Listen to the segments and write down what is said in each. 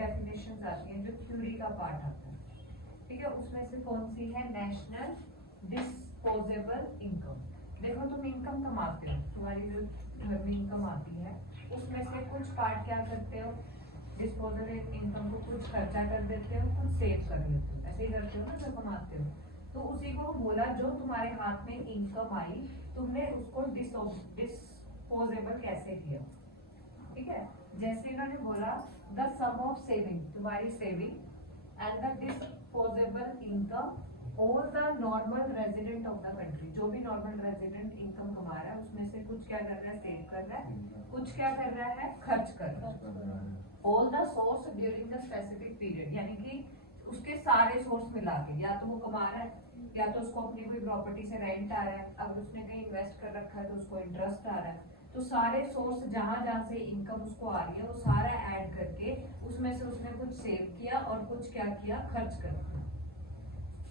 Definitions आती हैं जो थ्योरी का पार्ट आता है, ठीक है। उसमें से कौन सी है, नेशनल डिस्पोजेबल इनकम। देखो तुम इनकम कमाते हो, तुम्हारी जो घर में इनकम आती है उसमें से कुछ पार्ट क्या करते हो, डिस्पोजेबल इनकम को कुछ खर्चा कर देते हो, कुछ सेव कर लेते हो, ऐसे ही करते हो ना जो कमाते हो। तो उसी को बोला जो तुम्हारे हाथ में इनकम आई तुमने उसको डिस्पोजेबल कैसे किया, ठीक है। जैसे इन्होंने बोला द सम ऑफ सेविंग, तुम्हारी saving and the disposable income all the normal resident of the country, जो भी नॉर्मल रेजिडेंट इनकम कमा रहा है उसमें से कुछ क्या कर रहा है, सेव कर रहा है, कुछ क्या कर रहा है, खर्च कर रहा है। All the source during the specific period, यानी कि उसके सारे सोर्स मिला के, या तो वो कमा रहा है, या तो उसको अपनी कोई प्रॉपर्टी से रेंट आ रहा है, अगर उसने कहीं इन्वेस्ट कर रखा है तो उसको इंटरेस्ट आ रहा है। तो सारे सोर्स जहां जहां से इनकम उसको आ रही है वो सारा ऐड करके उसमें से उसने कुछ सेव किया और कुछ क्या किया, खर्च कर दिया।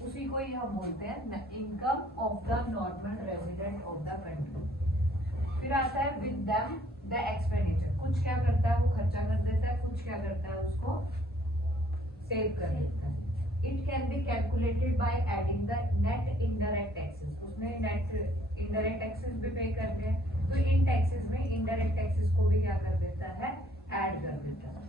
उसी को ही हम बोलते हैं income of the normal resident of the country. फिर आता है विद देम द एक्सपेंडिचर, कुछ क्या करता है वो खर्चा कर देता है, कुछ क्या करता है उसको सेव कर देता है। It can be calculated by adding the net indirect taxes, उसमें नेट इनडायरेक्ट टैक्सेस भी पे करते हैं, तो इन टैक्सेस में इनडायरेक्ट टैक्सेस को भी क्या कर देता है, ऐड कर देता है।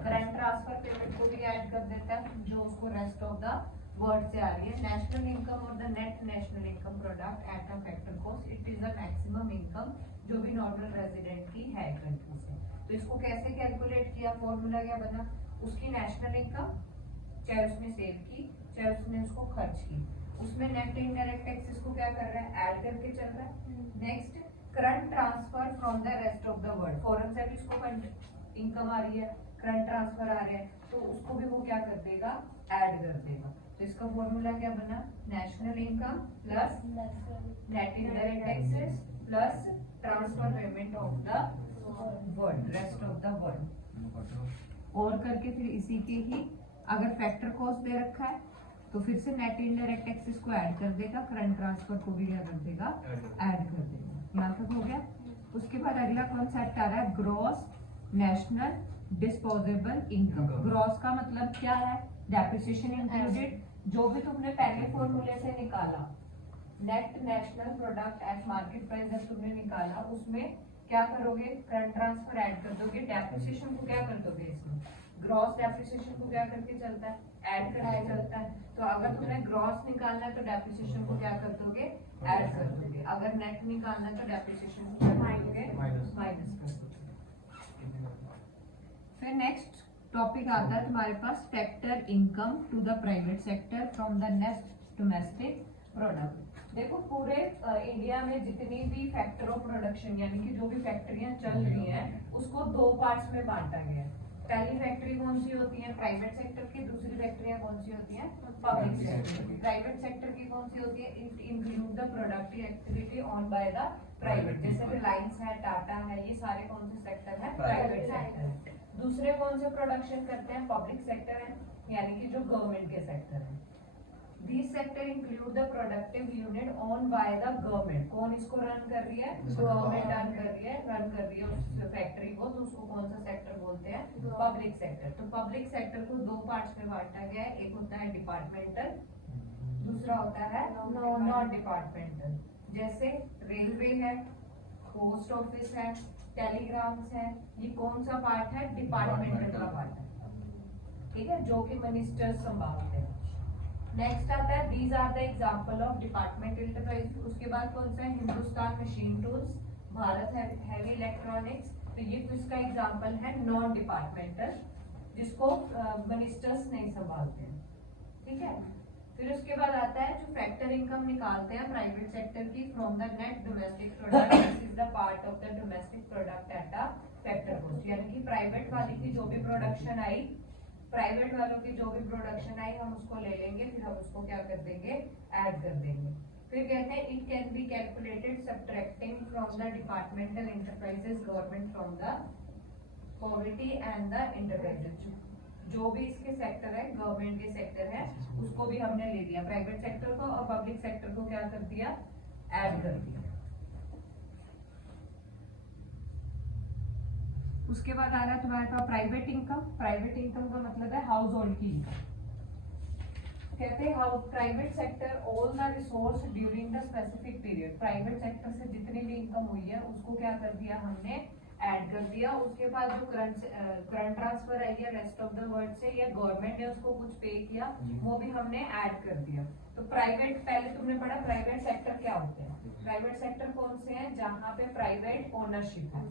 करंट ट्रांसफर पेमेंट को भी ऐड कर देता है जो उसको रेस्ट ऑफ द वर्ड से आ रही है। नेशनल इनकम और the net national income product at a factor cost, it is the maximum income जो भी नॉर्मल रेजिडेंट की है कंट्री से। तो इसको कैसे कैलकुलेट किया, फॉर्मूला क्या बना, उसकी नेशनल इनकम चाहे उसने सेव की चाहे उसने उसको खर्च की, उसमें नेट इनडायरेक्ट टैक्सेस को क्या कर रहा है, ऐड करके चल रहा है। Next current transfer from the rest of the world, foreign से भी उसको इनकम आ रही है, करंट ट्रांसफर आ रहे हैं, तो उसको भी वो क्या कर देगा, ऐड कर देगा। तो इसका फॉर्मूला क्या बना, national income plus net indirect taxes plus transfer payment of the world, rest of the world. और करके फिर इसी के ही अगर फैक्टर कॉस्ट दे रखा है तो फिर से नेट इनडायरेक्ट टैक्सेस को ऐड कर देगा, करंट ट्रांसफर को भी क्या कर देगा, ऐड कर देगा। यहाँ तक हो गया। उसके बाद अगला कॉन्सेप्ट आ रहा है gross national disposable income. Gross का मतलब क्या है, डेप्रिसिएशन इंक्लूडेड, जो भी तुमने पहले फॉर्मूले से निकाला net national product at market price जब तुमने निकाला उसमें क्या करोगे, करंट ट्रांसफर ऐड कर दोगे, डेप्रिसिएशन को क्या कर दोगे, इसमें ग्रॉस डेप्रिसिएशन को क्या करके चलता है, ऐड करके चलता है। तो अगर तुम्हें ग्रॉस निकालना है तो डेप्रिसिएशन को क्या कर दोगे, ऐड कर दोगे, अगर नेट निकालना है तो डेप्रिसिएशन को क्या कर दोगे, माइनस कर दोगे। फिर नेक्स्ट टॉपिक आता है तुम्हारे पास factor income to the private sector from the net domestic product. देखो पूरे इंडिया में जितनी भी फैक्टर ऑफ प्रोडक्शन यानी कि जो भी फैक्ट्रियां चल रही हैं उसको दो पार्ट्स में बांटा गया है। पहली फैक्ट्री कौन सी होती है, प्राइवेट सेक्टर की, दूसरी फैक्ट्रियां कौन सी होती हैं, पब्लिक सेक्टर की। प्राइवेट सेक्टर की कौन सी होती है, it include the productive activity on by the private, जैसे रिलायंस है, टाटा है, ये सारे कौन से सेक्टर है, प्राइवेट सेक्टर है। दूसरे कौन से प्रोडक्शन करते हैं, पब्लिक सेक्टर है, यानी कि जो गवर्नमेंट के सेक्टर है। These sector include the productive unit owned by the government, कौन इसको रन कर रही है, गवर्नमेंट रन कर रही है, उस फैक्ट्री को, तो उसको कौन सा सेक्टर बोलते हैं, पब्लिक सेक्टर। तो पब्लिक सेक्टर को दो पार्ट्स में बांटा गया है, एक होता है डिपार्टमेंटल, दूसरा होता है नॉन डिपार्टमेंटल। जैसे रेलवे है, पोस्ट ऑफिस है, टेलीग्राम्स है, ये कौन सा पार्ट है, डिपार्टमेंटल का पार्ट है, ठीक है, जो कि मिनिस्टर्स संभालते हैं। नेक्स्ट आता है these are the example of departmental enterprise. उसके बाद कौन सा है, Hindustan machine tools, Bharat heavy electronics, तो ये किसका एग्जांपल है, नॉन डिपार्टमेंटल, जिसको मिनिस्टर्स नहीं संभालते हैं, ठीक है। फिर उसके बाद आता है जो फैक्टर इनकम निकालते हैं प्राइवेट सेक्टर की from the net domestic product, this is the part of the domestic product at a factor cost, यानी कि प्राइवेट वाली की जो भी प्रोडक्शन आई, प्राइवेट वालों की जो भी प्रोडक्शन आई हम उसको ले लेंगे, फिर हम उसको क्या कर देंगे, ऐड कर देंगे। फिर कहते हैं it can be calculated subtracting from the departmental enterprises government from the poverty and the enterprises, जो भी इसके सेक्टर है गवर्नमेंट के सेक्टर है उसको भी हमने ले लिया, प्राइवेट सेक्टर को और पब्लिक सेक्टर को क्या कर दिया, ऐड कर दिया। उसके बाद आ रहा है तुम्हारे पास प्राइवेट इनकम। प्राइवेट इनकम का मतलब है हाउस होल्ड की इनकम। कहते हैं how private sector all the resource during the specific period. Private sector से जितनी भी इनकम हुई है उसको क्या कर दिया हमने, ऐड कर दिया। उसके बाद जो करंट ट्रांसफर आई है रेस्ट ऑफ द वर्ल्ड से या गवर्नमेंट ने उसको कुछ पे किया वो भी हमने ऐड कर दिया। तो प्राइवेट, पहले तुमने पढ़ा प्राइवेट सेक्टर क्या होते हैं। प्राइवेट सेक्टर कौन से हैं, जहाँ पे प्राइवेट ओनरशिप है।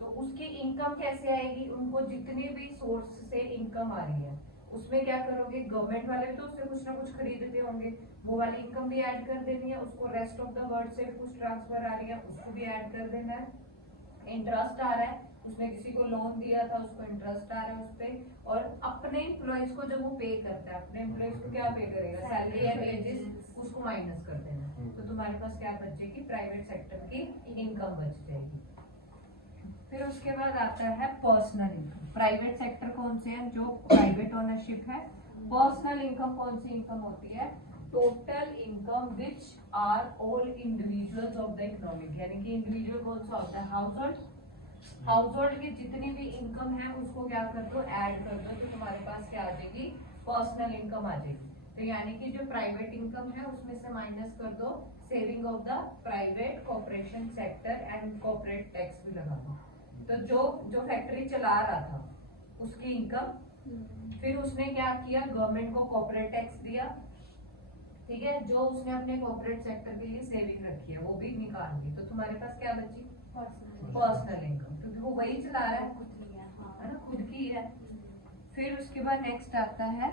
तो उसकी इनकम कैसे आएगी, उनको जितनी भी सोर्स से इनकम आ रही है उसमें क्या करोगे, गवर्नमेंट वाले भी तो उससे कुछ ना कुछ खरीदते होंगे, वो वाली इनकम भी ऐड कर देनी है। उसको रेस्ट ऑफ द वर्ल्ड से कुछ ट्रांसफर आ रही है उसको भी ऐड कर देना है। इंटरेस्ट आ रहा है, उसने किसी को लोन दिया था उसको इंटरेस्ट आ रहा है उस पर। और अपने एम्प्लॉयज को जब वो पे करता है, अपने एम्प्लॉयज को क्या पे करेगा, सैलरी या वेजेस, उसको माइनस कर देना। तो तुम्हारे पास क्या बचेगी, प्राइवेट सेक्टर की इनकम बच जाएगी। फिर उसके बाद आता है पर्सनल इनकम। प्राइवेट सेक्टर कौन से हैं, जो प्राइवेट ओनरशिप है। पर्सनल इनकम कौन सी इनकम होती है, total income which are all individuals of the economic. यानी कि इंडिविजुअल कौन सा होता है, हाउस होल्ड। हाउस होल्ड की जितनी भी इनकम है उसको क्या कर दो, ऐड कर दो, तो तुम्हारे पास क्या आ जाएगी, पर्सनल इनकम आ जाएगी। तो यानी कि जो प्राइवेट इनकम है उसमें से माइनस कर दो saving of the private corporation sector and corporate tax भी लगा दो। तो जो फैक्ट्री चला रहा था उसकी इनकम, फिर उसने क्या किया, गवर्नमेंट को कॉर्पोरेट टैक्स दिया, ठीक है, जो उसने अपने कॉर्पोरेट सेक्टर के लिए सेविंग रखी है वो भी निकाल दी। तो तुम्हारे पास क्या बची, पर्सनल इनकम, क्योंकि वो वही चला रहा है ना, खुद की है। फिर उसके बाद नेक्स्ट आता है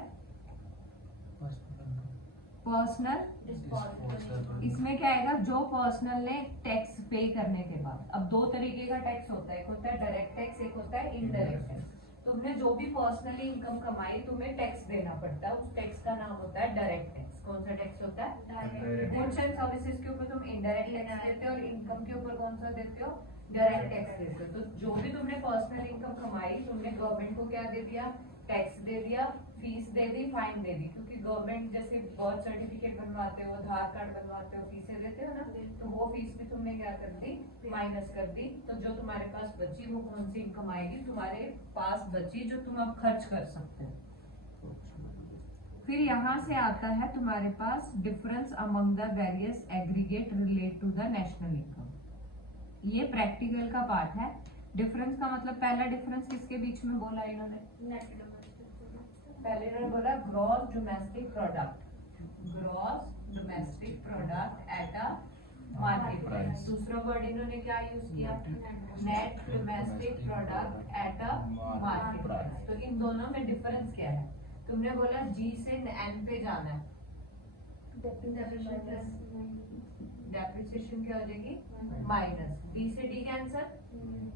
पर्सनल। इसमें क्या आएगा, जो पर्सनल ने टैक्स पे करने के बाद। अब दो तरीके का टैक्स होता है, एक होता है डायरेक्ट टैक्स, एक होता है इनडायरेक्ट टैक्स। तुमने जो भी पर्सनली इनकम कमाई तुम्हें टैक्स देना पड़ता है, उस टैक्स का नाम होता है डायरेक्ट टैक्स। कौन सा टैक्स होता है, गुड्स एंड सर्विसेज के ऊपर तुम इनडायरेक्ट टैक्स देते हो और इनकम के ऊपर कौन सा देते हो, डायरेक्ट टैक्स देते हो। तो जो भी तुमने पर्सनल इनकम कमाई तुमने गवर्नमेंट को क्या दे दिया, टैक्स दे दिया, fees they the, fine they दी। क्योंकि गवर्नमेंट जैसे बर्थ सर्टिफिकेट बनवाते हो, आधार कार्ड बनवाते हो, फीसें देते हो ना, तो वो फीस भी तुमने क्या कर दी, माइनस कर दी। तो जो तुम्हारे पास बची वो कौन सी इनकम आएगी, तुम्हारे पास बची जो तुम अब खर्च कर सकते हो। फिर यहाँ से आता है तुम्हारे पास difference among the various aggregate relate to the national income. ये प्रैक्टिकल का पार्ट है। डिफरेंस का मतलब, पहला डिफरेंस किसके बीच में बोला इन्होंने, पहले इन्होंने बोला gross domestic product, gross domestic product at a market price. दूसरा वर्ड इन्होंने क्या यूज किया, net domestic product at a market price. तो इन दोनों में डिफरेंस क्या है, तुमने बोला जी से एन पे जाना है, डेप्रिसिएशन क्या हो जाएगी, माइनस। डी से डी कैंसर,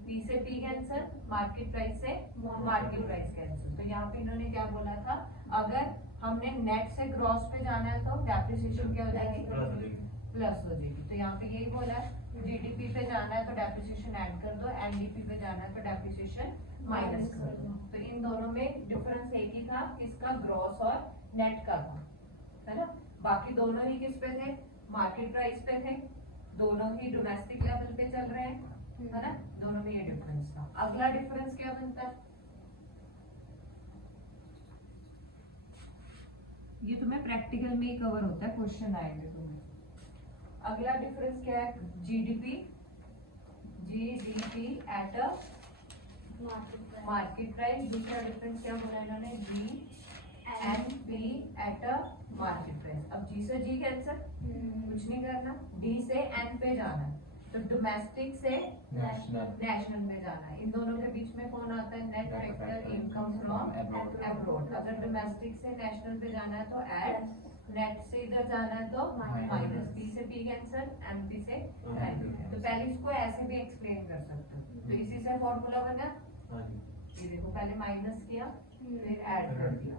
पी से पी कैंसर, मार्केट प्राइस से मार्केट प्राइस कैंसर। तो यहाँ पे इन्होंने क्या बोला था, अगर हमने नेट से ग्रॉस पे जाना है तो डेप्रिसिएशन क्या हो जाएगी, प्लस हो जाएगी। तो यहाँ पे यही बोला है, जीडीपी पे जाना है तो डेप्रिसिएशन ऐड कर दो, एनडीपी पे जाना है तो डेप्रिसिएशन माइनस कर दो। तो इन दोनों में डिफरेंस एक ही था, किसका, ग्रॉस और नेट का था, है ना। बाकी दोनों ही किस पे थे, मार्केट प्राइस पे थे, दोनों ही डोमेस्टिक लेवल पे चल रहे हैं, है ना, दोनों में ये डिफरेंस था। अगला डिफरेंस क्या बनता है, ये तुम्हें प्रैक्टिकल में ही कवर होता है, क्वेश्चन आएंगे तुम्हें। अगला डिफरेंस क्या है, GDP, GDP at a market price. दूसरा डिफरेंस क्या बोला इन्होंने, GNP at a market price. अब जी से जी कैंसर, कुछ नहीं करना, डी से एन पे जाना है, तो डोमेस्टिक से नेशनल में जाना है। इन दोनों के बीच में कौन आता है, net factor income from abroad. अगर डोमेस्टिक से नेशनल पे जाना है तो ऐड, नेट से इधर जाना है तो माइनस। पी से पी कैंसर, एमपी से एन। तो पहले इसको ऐसे भी एक्सप्लेन कर सकते हो। तो इसी से फॉर्मूला बना, ये देखो पहले माइनस किया फिर ऐड कर दिया।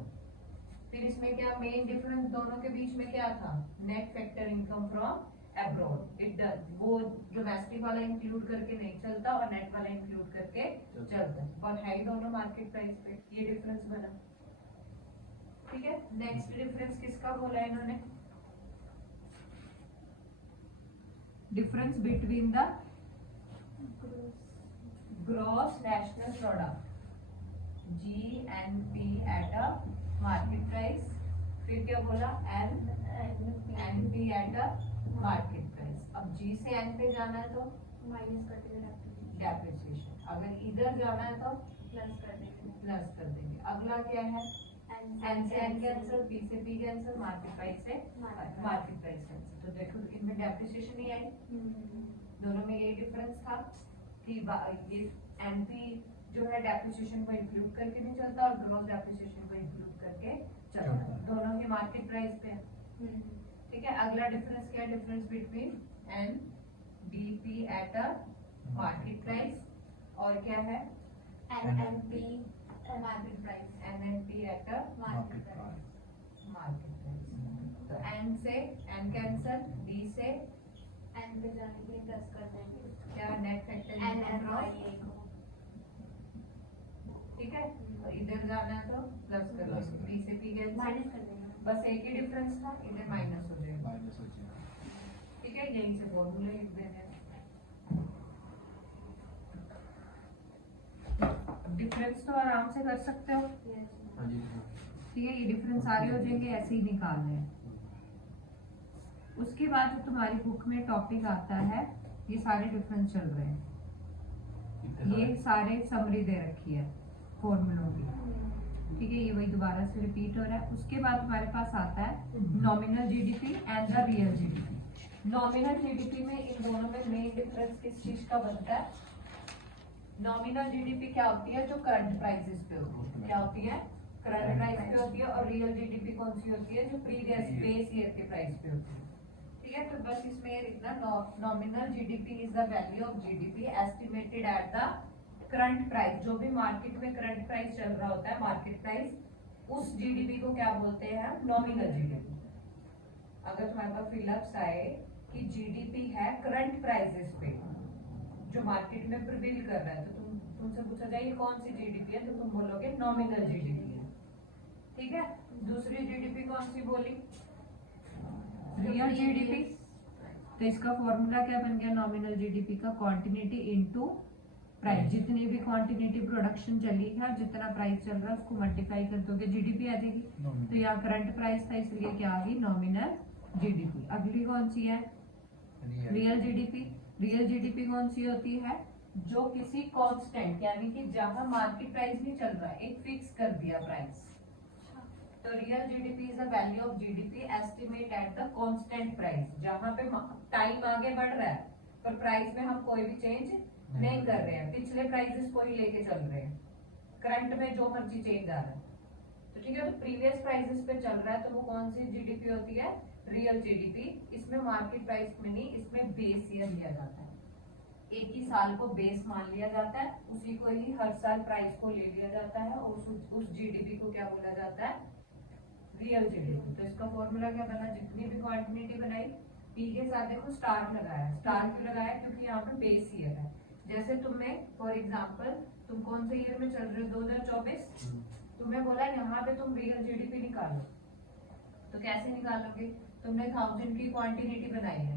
फिर इसमें क्या मेन डिफरेंस दोनों के बीच में क्या था, net factor income from abroad. It वो डोमेस्टिक वाला इंक्लूड करके नहीं चलता और नेट वाला इंक्लूड करके चलता है, और है दोनों मार्केट प्राइस पे। ये डिफरेंस बना, ठीक है। नेक्स्ट डिफरेंस किसका बोला इन्होंने, difference between the gross national product GNP at a market price, फिर क्या बोला NP at a market price. अब G से N पे जाना है तो माइनस कर देंगे डेप्रिसिएशन, अगर इधर जाना है तो प्लस कर देंगे। प्लस कर देंगे। अगला क्या है N से N कैंसिल, P से P कैंसिल, मार्केट प्राइस से मार्केट प्राइस कैंसिल। तो देखो इनमें डेप्रिसिएशन ही आई, दोनों में यही डिफरेंस था कि ये NP जो है डेप्रिसिएशन को इंक्लूड करके नहीं चलता और ग्रॉस डेप्रिसिएशन को इंक्लूड करके चलता है, दोनों ही मार्केट प्राइस पे है। ठीक है, अगला डिफरेंस क्या है, difference between NDP at a market price और क्या है NNP market price, NNP at a market price. Market price. तो N से N कैंसिल, D से N पे जाने के लिए प्लस कर देंगे। क्या नेट फैक्टर NFI को ठीक है, और इधर जाना है तो प्लस कर देंगे, P से P कैंसिल, माइनस कर देंगे। बस एक ही डिफरेंस था, इधर माइनस हो जाएगा। माइनस हो जाएगा। ठीक है, यहीं से फॉर्मूला लिख देने। डिफरेंस तो आराम से कर सकते हो, हाँ जी। ठीक है, ये डिफरेंस सारे हो जाएंगे, ऐसे ही निकालने हैं। उसके बाद जो तुम्हारी बुक में टॉपिक आता है, ये सारे डिफरेंस चल रहे हैं, ये सारे समरी दे रखी है फॉर्मूलों की, ठीक है, ये वही दोबारा से रिपीट हो रहा है। उसके बाद तुम्हारे पास आता है nominal GDP and the real GDP. Nominal GDP में इन दोनों में मेन डिफरेंस किस चीज का बनता है, नॉमिनल जीडीपी क्या होती है, जो करंट प्राइसेस पे होती है, क्या होती है, करंट प्राइस पे होती है, और रियल जीडीपी कौन सी होती है, जो प्रीवियस बेस ईयर के प्राइस पे होती है। ठीक है, तो बस इसमें ये लिखना, nominal GDP is the value of GDP estimated at the current price. जो भी मार्केट में करंट प्राइस चल रहा होता है, मार्केट प्राइस, उस जीडीपी को क्या बोलते हैं, नॉमिनल जीडीपी। अगर तुम्हारे पास फिलअप्स आए कि जीडीपी है करंट प्राइसेस पे जो मार्केट में प्रिवेल कर रहा है, तो तुमसे पूछा जाए कौन सी जीडीपी है, तो तुम बोलोगे नॉमिनल जीडीपी है। ठीक है, दूसरी जीडीपी कौन सी बोली, रियल जीडीपी। तो इसका फॉर्मूला क्या बन गया, नॉमिनल जीडीपी का क्वांटिटी इनटू प्राइस, जितनी भी क्वांटिटी प्रोडक्शन चली है, जितना प्राइस चल रहा है उसको मल्टीप्लाई कर दोगे, जीडीपी आ जाएगी। तो यहाँ करंट प्राइस था इसलिए क्या आ गई, नॉमिनल जीडीपी। अगली कौन सी है, रियल जीडीपी। रियल जीडीपी कौन सी होती है, जो किसी कांस्टेंट, यानी कि जहां मार्केट प्राइस नहीं चल रहा है, एक फिक्स कर दिया प्राइस। तो real GDP is the value of GDP estimate eight the constant price, जहां पे टाइम आगे बढ़ रहा है पर प्राइस में हम कोई भी चेंज नहीं कर रहे हैं, पिछले प्राइसेस को ही लेके चल रहे हैं, करंट में जो मर्जी चेंज आ रहा है। तो ठीक है, तो प्रीवियस प्राइसेस पे चल रहा है, तो वो कौन सी जीडीपी होती है, रियल जीडीपी। इसमें मार्केट प्राइस में नहीं, इसमें बेस ईयर लिया जाता है, एक ही साल को बेस मान लिया जाता है, उसी को ही हर साल प्राइस को ले लिया जाता है, और उस जीडीपी को क्या बोला जाता है, रियल जीडीपी। तो इसका फॉर्मूला क्या बना, जितनी भी क्वांटिटी बनाई, पी के साथ देखो स्टार लगाया, स्टार क्यों लगाया, क्योंकि यहाँ पे बेस ईयर है। जैसे तुमने फॉर एग्जाम्पल, तुम कौन से ईयर में चल रहे हो, 2024, तुम्हें बोला यहाँ पे तुम रियल जीडीपी निकालो, तो कैसे निकालोगे, तुमने 1000 की क्वांटिटी बनाई है,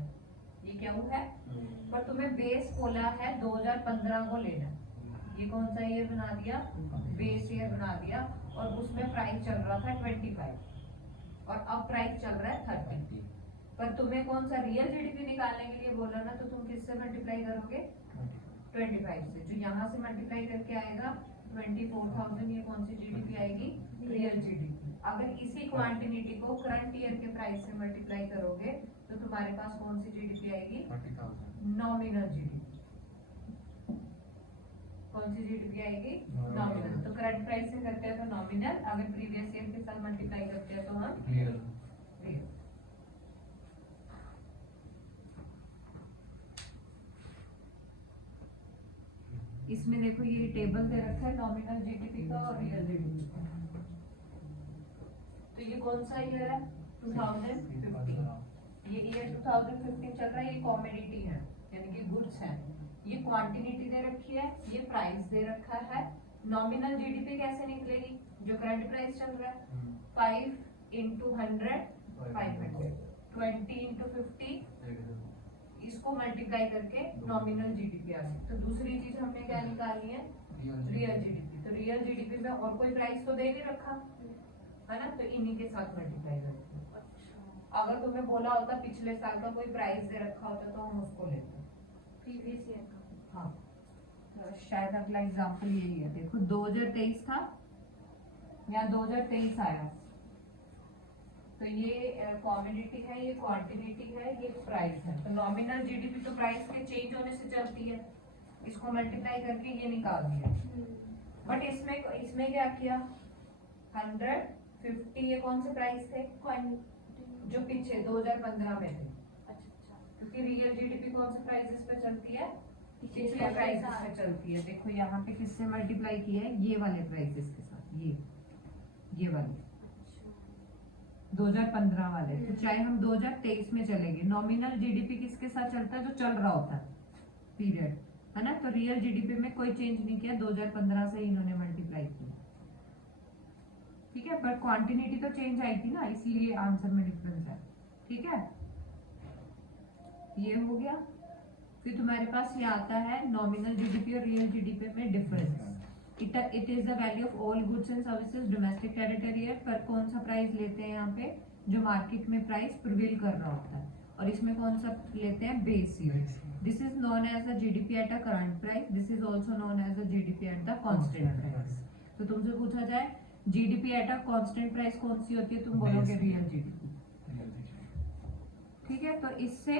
ये क्या हुआ है, पर तुम्हें बेस बोला है 2015 को लेना, ये कौन सा ईयर बना दिया, बेस ईयर बना दिया, और उसमें प्राइस चल रहा था 25 और अब प्राइस चल रहा है 30, पर तुम्हें कौन सा रियल जीडीपी निकालने के लिए बोला ना, तो तुम किससे मल्टीप्लाई करोगे, 25 से, जो यहाँ से मल्टीप्लाई करके आएगा 24,000, ये कौन सी जीडीपी आएगी, रियल जीडीपी। अगर इसी क्वांटिटी को करंट ईयर के प्राइस से मल्टीप्लाई करोगे तो तुम्हारे पास कौन सी जीडीपी आएगी, 30,000, नॉमिनल जीडीपी। कौन सी जीडीपी आएगी, नॉमिनल। तो करंट प्राइस से करते हैं तो नॉमिनल, अगर प्रीवियस ईयर के साथ मल्टीप्लाई करते हैं तो हम रियल। रियल। इसमें देखो ये टेबल दे रखा है नॉमिनल जीडीपी का और रियल जीडीपी का। तो ये कौन सा ईयर है, 2015। ये ईयर 2015 चल रहा है, ये कॉमोडिटी है यानी कि गुड्स है, ये क्वांटिटी दे रखी है, ये प्राइस दे रखा है। नॉमिनल जीडीपी कैसे निकलेगी, जो करंट प्राइस चल रहा है, 5 into 100 500, 20 into 50 इसको मल्टीप्लाई करके नॉमिनल जीडीपी आ गई। तो दूसरी चीज हमने क्या निकालनी है, रियल जीडीपी। तो रियल जीडीपी में और कोई प्राइस तो दे नहीं रखा है ना, तो इन्हीं के साथ मल्टीप्लाई करते हैं। अच्छा अगर तुम्हें बोला होता पिछले साल का कोई प्राइस दे रखा होता तो हम उसको लेते। प्रीवियस ईयर का। हाँ, तो शायद अगला एग्जांपल यही है। देखो 2023 था, यहाँ 2023 आया, तो ये कॉमोडिटी है, ये क्वांटिटी है, ये प्राइस है। तो नॉमिनल जीडीपी तो प्राइस के चेंज होने से चलती है, इसको मल्टीप्लाई करके ये निकाल दिया। बट इसमें क्या किया, 150 ये कौन से प्राइस थे, जो पीछे 2015 में थे, अच्छा क्योंकि रियल जीडीपी कौन से प्राइसेस पे चलती है, पिछले पिछले प्राइसेस साल। पे चलती है। देखो यहाँ पे किससे मल्टीप्लाई किया है, ये वाले प्राइसेस के साथ, ये वाले 2015 वाले। तो चाहे हम 2023 में चलेंगे, नॉमिनल जीडीपी किसके साथ चलता है, जो चल रहा होता है पीरियड, है ना। तो रियल जीडीपी में कोई चेंज नहीं किया, 2015 से इन्होंने मल्टीप्लाई किया, ठीक है। बट क्वांटिटी तो चेंज आई थी ना, इसलिए आंसर में डिफरेंस है, ठीक है। ये हो गया। फिर तुम्हारे पास ये आता है नॉमिनल जीडीपी और रियल जीडीपी में difference. It is the value of all goods and services domestic territory है, पर कौन सा प्राइस लेते हैं यहाँ पे, जो मार्केट में प्राइस प्रिवेल कर रहा होता है, और इसमें कौन सा लेते हैं, base year. This is known as the GDP at a current price, this is also known as the GDP at the constant price. तो तुमसे पूछा जाए GDP at a constant price कौन सी होती है, तुम बोलोगे रियल जीडीपी, ठीक है। तो इससे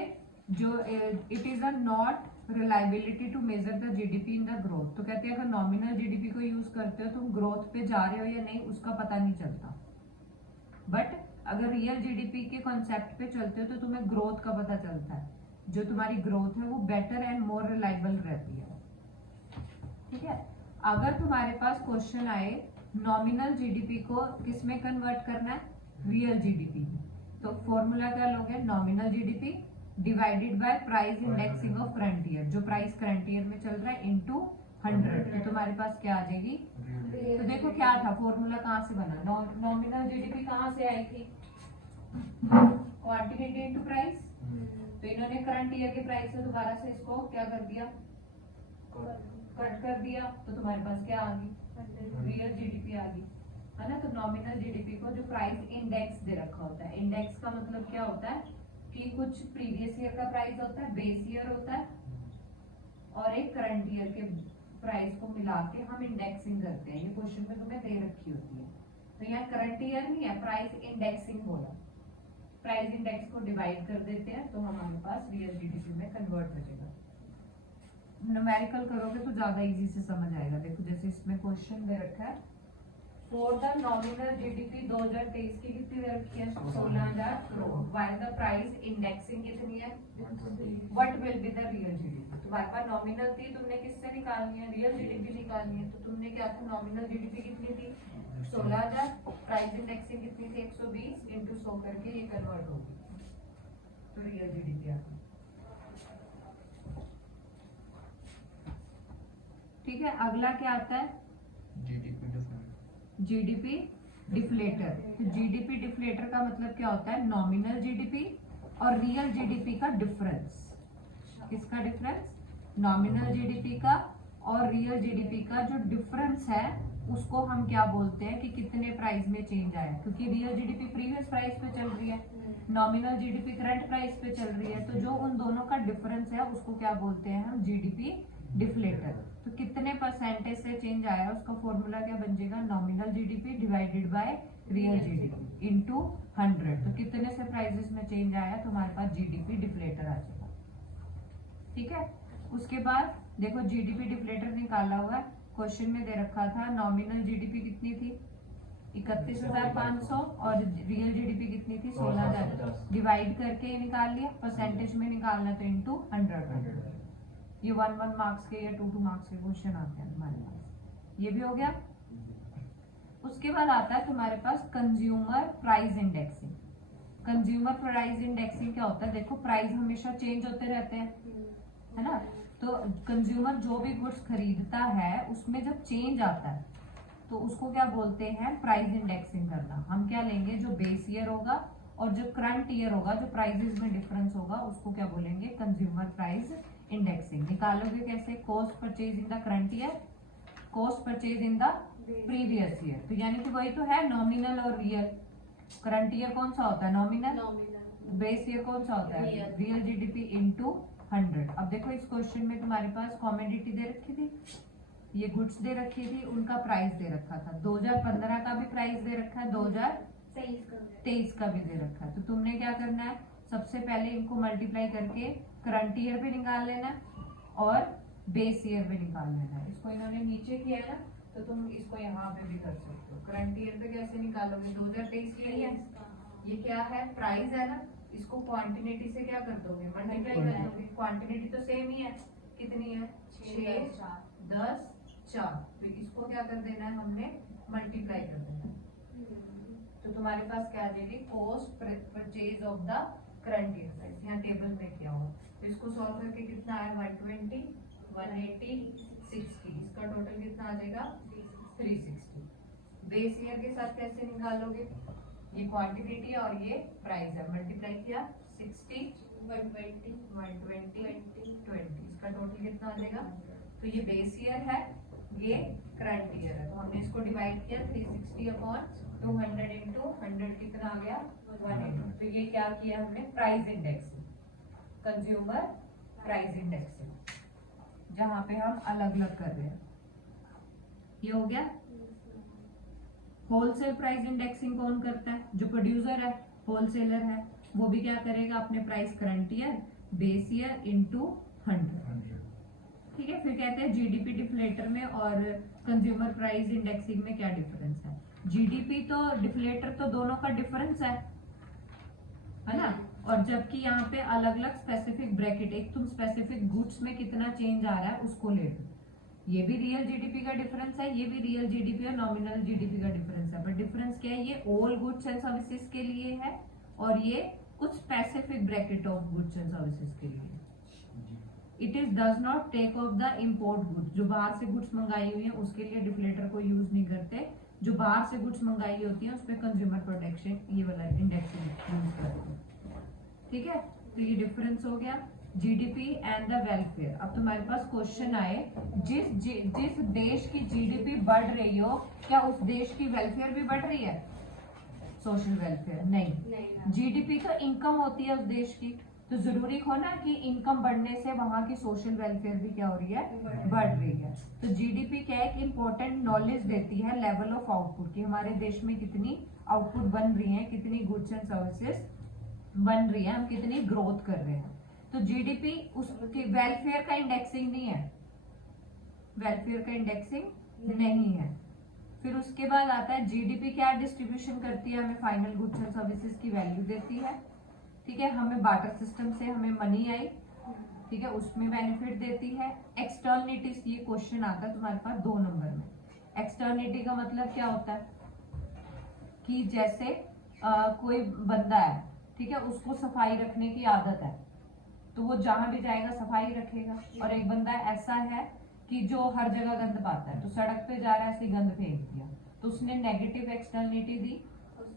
जो it is a not reliability to measure the GDP in the growth. तो कहते हैं अगर नॉमिनल जीडीपी को यूज करते हो तुम ग्रोथ पे जा रहे हो या नहीं उसका पता नहीं चलता, बट अगर रियल जीडीपी के कॉन्सेप्ट पे चलते हो तो तुम्हें ग्रोथ का पता चलता है, जो तुम्हारी ग्रोथ है वो बेटर एंड मोर रिलायबल रहती है, ठीक है। अगर तुम्हारे पास क्वेश्चन आए नॉमिनल जीडीपी को किस में कन्वर्ट करना है, रियल जीडीपी, तो फॉर्मूला क्या लोगे, nominal GDP divided by price indexing of current year, जो प्राइस करंट ईयर में चल रहा है, इनटू 100। तो तुम्हारे पास क्या आ जाएगी, तो देखो क्या था फॉर्मूला, कहाँ से बना, नॉमिनल जीडीपी कहाँ से आई थी, क्वांटिटी इनटू प्राइस। तो इन्होंने करंट ईयर के प्राइस से दोबारा से इसको क्या कर दिया, कट कर दिया, तो तुम्हारे पास क्या आ गई, रियल जीडीपी आ गई, है ना। तो नॉमिनल जीडीपी को जो प्राइस इंडेक्स दे रखा होता है, इंडेक्स का मतलब क्या होता है कि कुछ प्रीवियस ईयर का प्राइस होता है, बेस ईयर होता है, और एक करंट ईयर के प्राइस को मिला के हम इंडेक्सिंग करते हैं। ये क्वेश्चन में तुम्हें दे रखी होती है। तो यहाँ करंट ईयर नहीं है, प्राइस इंडेक्सिंग बोला, प्राइस इंडेक्स को डिवाइड कर देते हैं तो हमारे पास रियल जीडीपी में कन्वर्ट बचेगा। न्यूमेरिकल करोगे तो ज्यादा इजी से समझ आएगा। देखो जैसे इसमें क्वेश्चन दे रखा है, फॉर द नॉमिनल जीडीपी 2023 की कितनी दे रखी है, 16,000 crore, while the price indexing कितनी है, what will be the real GDP. तुम्हारे पास नॉमिनल थी, तुमने किससे निकालनी है, रियल जीडीपी निकालनी है। तो तुमने क्या था, नॉमिनल जीडीपी कितनी थी, 16,000, प्राइस इंडेक्सिंग कितनी थी, 120 इंटू 100 करके ये कन्वर्ट होगी, तो रियल जीडीपी आ गई, ठीक है। अगला क्या आता है, जीडीपी डिफ्लेटर। तो जीडीपी डिफ्लेटर का मतलब क्या होता है, नॉमिनल जीडीपी और रियल जीडीपी का डिफरेंस। किसका डिफरेंस, नॉमिनल जीडीपी का और रियल जीडीपी का जो डिफरेंस है उसको हम क्या बोलते हैं कि कितने प्राइस में चेंज आया, क्योंकि रियल जीडीपी प्रीवियस प्राइस पे चल रही है, नॉमिनल जीडीपी करंट प्राइस पे चल रही है, तो जो उन दोनों का डिफरेंस है उसको क्या बोलते हैं हम, जीडीपी डिफ्लेटर। तो कितने परसेंटेज से चेंज आया उसका फॉर्मूला क्या बन जाएगा, nominal GDP divided by real GDP into 100। तो कितने से प्राइसेस में चेंज आया तो हमारे पास जीडीपी डिफ्लेटर आ जाएगा, ठीक है। उसके बाद देखो जीडीपी डिफ्लेटर निकाला हुआ है, क्वेश्चन में दे रखा था नॉमिनल जीडीपी कितनी थी, 31,500 और रियल जीडीपी कितनी थी, 16,000। डिवाइड करके निकाल लिया, परसेंटेज में निकालना तो इनटू 100। ये 1 मार्क्स के या 2 मार्क्स के क्वेश्चन आते हैं हमारे पास, ये भी हो गया। उसके बाद आता है तुम्हारे पास consumer price indexing. Consumer price indexing क्या होता है, देखो प्राइस हमेशा चेंज होते रहते हैं, है ना। तो कंज्यूमर जो भी गुड्स खरीदता है उसमें जब चेंज आता है तो उसको क्या बोलते हैं, प्राइस इंडेक्सिंग करना। हम क्या लेंगे, जो बेस ईयर होगा और जो करंट ईयर होगा, जो प्राइसेस में डिफरेंस होगा, उसको क्या बोलेंगे, कंज्यूमर प्राइस इंडेक्सिंग। निकालोगे कैसे, cost purchase in the current year, cost purchase in the previous year. तो यानी कि वही तो है नॉमिनल और रियल। करंट ईयर कौन सा होता है, नॉमिनल। बेस ईयर कौन सा होता है, रियल जीडीपी इनटू 100। अब देखो इस क्वेश्चन में तुम्हारे पास कमोडिटी दे रखी थी, ये गुड्स दे रखी थी, उनका प्राइस दे रखा था। 2015 का भी प्राइस दे रखा है, 2023 का भी दे रखा है। तो तुमने क्या करना है, सबसे पहले इनको मल्टीप्लाई करके करंट ईयर भी निकाल लेना है और बेस ईयर भी निकाल लेना है। इसको इन्होंने नीचे किया है ना, तो तुम इसको यहाँ पे भी कर सकते हो। करंट ईयर पे कैसे निकालोगे, 2023 के लिए ये क्या है, प्राइस है ना, इसको क्वांटिटी से क्या कर दोगे, मल्टीप्लाई कर दोगे। क्वांटिटी तो सेम ही है, कितनी है, 6, 10, 4। तो इसको क्या कर देना है, हमने मल्टीप्लाई कर देना है। तो तुम्हारे पास क्या आ जाएगी, cost purchase of the current year price, यहाँ टेबल में किया हुआ। तो इसको सॉल्व करके कितना आया, 120, 180, 60। इसका टोटल कितना आ जाएगा, 360। बेस ईयर के साथ कैसे निकालोगे, ये क्वांटिटी और ये प्राइस है, मल्टीप्लाई किया 60, 120, 20। इसका टोटल कितना आ जाएगा। तो ये बेस ईयर है, ये करंट ईयर है। तो हमने इसको डिवाइड किया 360 अपॉन 200 इंटू 100 कितना आ गया, 180। तो ये क्या किया हमने, price indexing, consumer price indexing, जहां पे हम अलग अलग कर रहे हैं। ये हो गया। होलसेल प्राइस इंडेक्सिंग कौन करता है, जो प्रोड्यूसर है, होलसेलर है, वो भी क्या करेगा, अपने price current year, base year into 100। ठीक है। फिर कहते हैं जीडीपी डिफ्लेटर में और कंज्यूमर प्राइस इंडेक्सिंग में क्या डिफरेंस है। जीडीपी तो डिफ्लेटर तो दोनों का डिफरेंस है ना, और जबकि यहाँ पे अलग अलग स्पेसिफिक ब्रैकेट, एक तुम स्पेसिफिक गुड्स में कितना चेंज आ रहा है उसको ले लो। ये भी रियल जीडीपी का डिफरेंस है, ये भी रियल जीडीपी और नॉमिनल जीडीपी का डिफरेंस है। बट डिफरेंस क्या है, ये ऑल गुड्स एंड सर्विसेज के लिए है और ये कुछ specific bracket of goods and services के लिए। It is does not take of the import goods, जो बाहर से गुड्स मंगाई हुई है उसके लिए डिफ्लेटर को यूज नहीं करते। जो बाहर से गुड्स मंगाई होती है उसमें कंज्यूमर प्रोटेक्शन ये वाला इंडेक्सिंग यूज करते हैं। ठीक है। तो ये डिफरेंस हो गया जीडीपी एंड द वेलफेयर। अब तुम्हारे पास क्वेश्चन आए, जिस देश की जीडीपी बढ़ रही हो, क्या उस देश की वेलफेयर भी बढ़ रही है, सोशल वेलफेयर नहीं। जीडीपी तो इनकम होती है उस देश की, तो जरूरी हो ना कि इनकम बढ़ने से वहां की सोशल वेलफेयर भी क्या हो रही है, बढ़ रही है। तो जीडीपी क्या है, एक इम्पोर्टेंट नॉलेज देती है लेवल ऑफ आउटपुट की, हमारे देश में कितनी आउटपुट बन रही है, कितनी गुड्स एंड सर्विसेज बन रही है, हम कितनी ग्रोथ कर रहे हैं। तो जीडीपी उसकी वेलफेयर का इंडेक्सिंग नहीं है, वेलफेयर का इंडेक्सिंग नहीं है। फिर उसके बाद आता है जीडीपी क्या डिस्ट्रीब्यूशन करती है, हमें फाइनल गुड्स एंड सर्विसेज की वैल्यू देती है। ठीक है। हमें बार्टर सिस्टम से हमें मनी आई, ठीक है, उसमें बेनिफिट देती है। एक्सटर्निटीज, ये क्वेश्चन आता है तुम्हारे पास 2 नंबर में। एक्सटर्निटी का मतलब क्या होता है कि जैसे कोई बंदा है, ठीक है, उसको सफाई रखने की आदत है, तो वो जहां भी जाएगा सफाई रखेगा। और एक बंदा ऐसा है कि जो हर जगह गंद पाता है, तो सड़क पे जा रहा है, ऐसे गंद फेंक दिया, तो उसने नेगेटिव एक्सटर्निटी दी।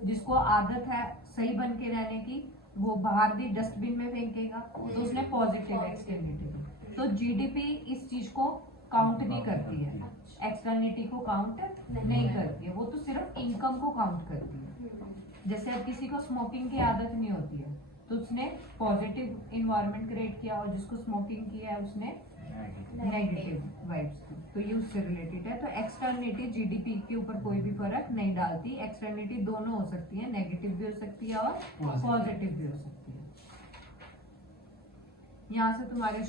जिसको आदत है सही बन के रहने की, वो बाहर भी डस्टबिन में फेंकेगा, तो उसने पॉजिटिव एक्सटर्निटी दी। तो जीडीपी इस चीज को काउंट नहीं करती है, एक्सटर्निटी को काउंट नहीं करती है, वो तो सिर्फ इनकम को काउंट करती है। जैसे अब किसी को स्मोकिंग की आदत नहीं होती है, तो उसने पॉजिटिव इन्वायरमेंट क्रिएट किया, और जिसको स्मोकिंग किया है उसने नेगेटिव वाइब्स की, तो ये उससे रिलेटेड है। तो एक्सटर्निटी जीडीपी के ऊपर कोई भी फर्क नहीं डालती। एक्सटर्निटी दोनों हो सकती है, नेगेटिव भी हो सकती है और पॉजिटिव भी हो सकती है। यहाँ से तुम्हारे